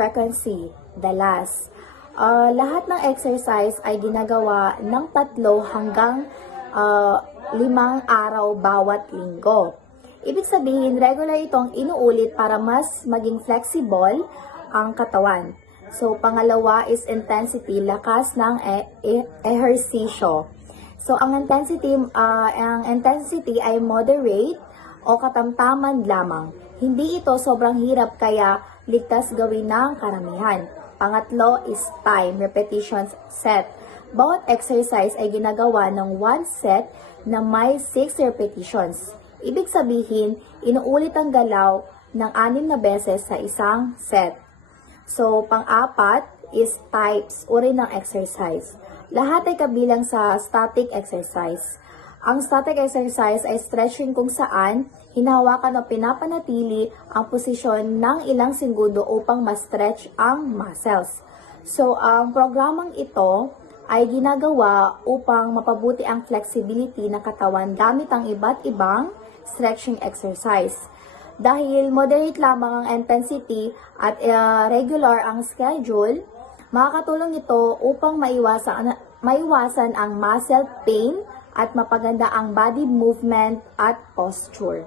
frequency, dalas. Lahat ng exercise ay ginagawa ng 3 hanggang 5 araw bawat linggo. Ibig sabihin, regular itong inuulit para mas maging flexible ang katawan. So, pangalawa is intensity, lakas ng ehersisyo. So, ang intensity ay moderate o katamtaman lamang. Hindi ito sobrang hirap kaya ligtas gawin ng karamihan. Pangatlo is time, repetitions, set. Bawat exercise ay ginagawa ng 1 set na may 6 repetitions. Ibig sabihin, inuulit ang galaw ng 6 na beses sa isang set. So, pang-apat is types, uri ng exercise. Lahat ay kabilang sa static exercise. Ang static exercise ay stretching kung saan hinahawakan o pinapanatili ang posisyon ng ilang segundo upang ma-stretch ang muscles. So, ang programang ito ay ginagawa upang mapabuti ang flexibility ng katawan gamit ang iba't ibang stretching exercise. Dahil moderate lamang ang intensity at regular ang schedule, makakatulong ito upang maiwasan ang muscle pain at mapaganda ang body movement at posture.